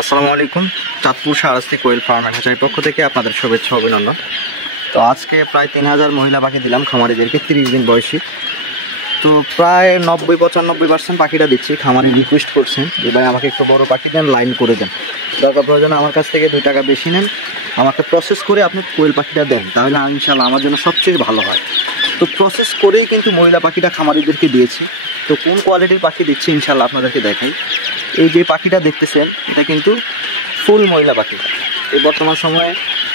আসসালামু আলাইকুম। Chandpur Shahrasti quail farm and হ্যাচারির পক্ষ থেকে আপনাদের শুভেচ্ছা অভিনন্দন। তো আজকে প্রায় 3000 মহিলা পাখি দিলাম খামারিদেরকে 30 দিন বয়সী। তো প্রায় 90-95% পাখিটা দিচ্ছি। খামারি রিকোয়েস্ট করছেন যে ভাই আমাকে একটু বড় পাখি দেন, লাইন করে দেন, দরকার প্রয়োজনে আমার কাছ থেকে 2 টাকা বেশি নেন, আমাকে প্রসেস করে আপনি কোয়েল পাখিটা দেন, তাহলে ইনশাল্লাহ আমার জন্য সবচেয়ে ভালো হয়। তো প্রসেস করেই কিন্তু মহিলা পাখিটা খামারিদেরকে দিয়েছি। তো কোন কোয়ালিটির পাখি দিচ্ছি ইনশাল্লাহ আপনাদেরকে দেখাই। এই যে পাখিটা দেখতেছেন এটা কিন্তু ফুল মহিলা পাখি। এই বর্তমান সময়ে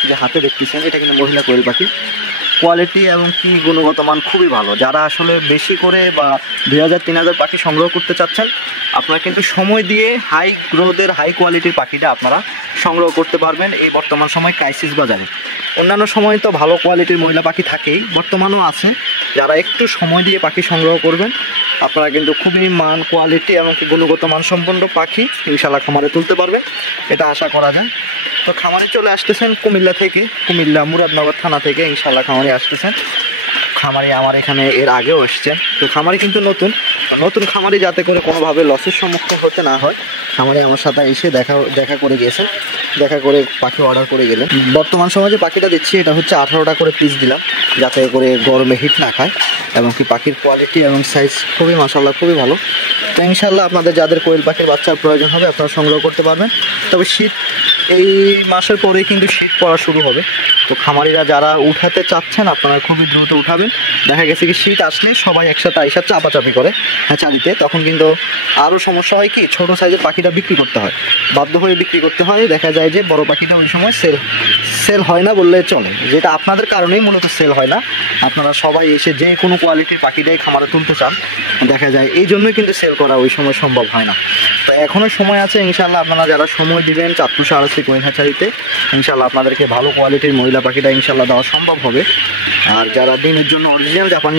যে হাতে দেখতেছেন এটা কিন্তু মহিলা কোয়েল পাখি। কোয়ালিটি এবং কি গুণগত মান খুবই ভালো। যারা আসলে বেশি করে বা 2000-3000 পাখি সংগ্রহ করতে চাচ্ছেন, আপনারা কিন্তু সময় দিয়ে হাই গ্রোথের হাই কোয়ালিটির পাখিটা আপনারা সংগ্রহ করতে পারবেন এই বর্তমান সময় ক্রাইসিস বাজারে। অন্যান্য সময় তো ভালো কোয়ালিটির মহিলা পাখি থাকেই, বর্তমানেও আছে। যারা একটু সময় দিয়ে পাখি সংগ্রহ করবেন আপনারা কিন্তু খুবই মান কোয়ালিটি এবং গুণগত মান সম্পন্ন পাখি ইনশাল্লাহ খামারে তুলতে পারবেন, এটা আশা করা যায়। তো খামারে চলে আসতেছেন কুমিল্লা থেকে, কুমিল্লা মুরাদনগর থানা থেকে ইনশাল্লাহ খামারে আসতেছেন। খামারি আমার এখানে এর আগেও এসছেন। তো খামারি কিন্তু নতুন খামারি, যাতে করে কোনোভাবে লসের সম্মুখীন হতে না হয়। খামারি আমার সাথে এসে দেখা করে গিয়েছেন, দেখা করে পাখি অর্ডার করে গেলেন। বর্তমান সময় যে পাখিটা দিচ্ছি এটা হচ্ছে 18টা করে পিস দিলাম, যাতে করে গরমে হিট না খায়, এবং কি পাখির কোয়ালিটি এবং সাইজ খুবই মাশাআল্লাহ খুবই ভালো। তো ইনশাল্লাহ আপনাদের যাদের কোয়েল পাখির বাচ্চার প্রয়োজন হবে আপনারা সংগ্রহ করতে পারবেন। তবে শীত এই মাসের পরেই কিন্তু শীত পড়া শুরু হবে। তো খামারিরা যারা উঠাতে চাচ্ছেন আপনারা খুবই দ্রুত উঠাবেন। দেখা গেছে কি শীত আসলে সবাই একসাথে আইসা চাপাচাপি করে হ্যাচারিতে, তখন কিন্তু আরও সমস্যা হয় কি ছোটো সাইজের পাখিটা বিক্রি করতে হয়, বাধ্য হয়ে বিক্রি করতে হয়। দেখা যায় যে বড় পাখিটা ওই সময় সেল হয় না বললে চলে, যেটা আপনাদের কারণেই মূলত সেল হয় না। আপনারা সবাই এসে যে কোনো কোয়ালিটির পাখিটাই খামারে তুলতে চান, দেখা যায় এই জন্যই কিন্তু সেল করা ওই সময় সম্ভব হয় না। তো এখনও সময় আছে ইনশাল্লাহ, আপনারা যারা সময় দিবেন চাঁদপুর শাহরাস্তি কোয়েল হ্যাচারিতে ইনশাল্লাহ আপনাদেরকে ভালো কোয়ালিটির মহিলা পাখিটা ইনশাল্লাহ দেওয়া সম্ভব হবে। আর যারা দিনের জন্য অরিজিনাল জাপানি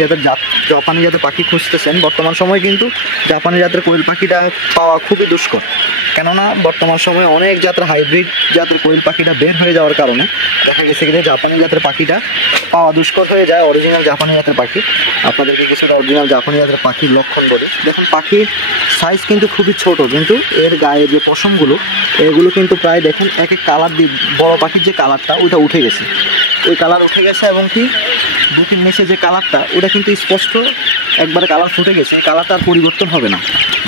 জাতের পাখি খুঁজতেছেন, বর্তমান সময় কিন্তু জাপানি জাতের কোয়েল পাখিটা পাওয়া খুবই দুষ্কর। কেননা বর্তমান সময়ে অনেক জাতের হাইব্রিড জাতের কোয়েল পাখিটা বের হয়ে যাওয়ার কারণে দেখা গেছে কিন্তু জাপানি জাতের পাখিটা পাওয়া দুষ্কর হয়ে যায়। অরিজিনাল জাপানি জাতের পাখি, আপনাদেরকে কিছুটা অরিজিনাল জাপানি জাতের পাখির লক্ষণ বলি। দেখুন পাখির সাইজ কিন্তু খুবই ছোট, কিন্তু এর গায়ে যে পশমগুলো এগুলো কিন্তু প্রায় দেখুন এক কালার দিয়ে, বড় পাখির যে কালারটা ওইটা উঠে গেছে, ওই কালার উঠে গেছে, এবং কি বুকের নিচে যে কালারটা ওটা কিন্তু স্পষ্ট একবারে কালার ফুটে গেছে, এই কালারটা আর পরিবর্তন হবে না।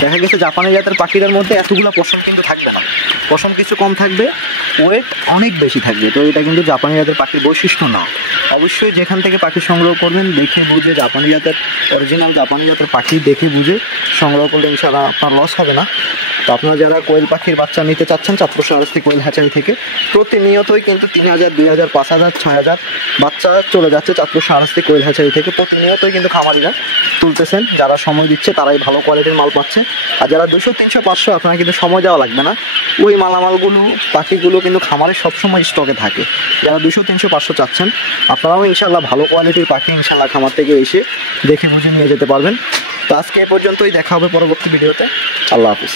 দেখা গেছে জাপানি জাতের পাখিটার মধ্যে এতগুলো পশম কিন্তু থাকবে না, পশম কিছু কম থাকবে, ওয়েট অনেক বেশি থাকবে। তো এটা কিন্তু জাপানি জাতের পাখির বৈশিষ্ট্য না। অবশ্যই যেখান থেকে পাখি সংগ্রহ করবেন দেখে বুঝে, জাপানি জাতের অরিজিনাল জাপানি জাতের পাখি দেখে বুঝে সংগ্রহ করলে ইনশাআল্লাহ আপনার লস হবে না। তো আপনারা যারা কোয়েল পাখির বাচ্চা নিতে চাচ্ছেন চাঁদপুর শাহরাস্তি কোয়েল হ্যাচারি থেকে প্রতিনিয়তই কিন্তু 3000, 2000, 5000, 6000 বাচ্চা চলে যাচ্ছে চাঁদপুর শাহরাস্তি কোয়েল হ্যাচারি থেকে। প্রতিনিয়তই কিন্তু খামারিরা তুলতেছেন, যারা সময় দিচ্ছে তারাই ভালো কোয়ালিটির মাল পাচ্ছে। আর যারা 200, 300, 500 আপনারা কিন্তু সময় দেওয়া লাগবে না, ওই মালামালগুলো পাখিগুলো কিন্তু খামারে সবসময় স্টকে থাকে। যারা 200, 300, 500 চাচ্ছেন আপনারাও ইনশাল্লাহ ভালো কোয়ালিটির পাখি ইনশাল্লাহ খামার থেকে এসে দেখে বুঝে নিয়ে যেতে পারবেন। তো আজকে এ পর্যন্তই, দেখা হবে পরবর্তী ভিডিওতে। আল্লাহ হাফিজ।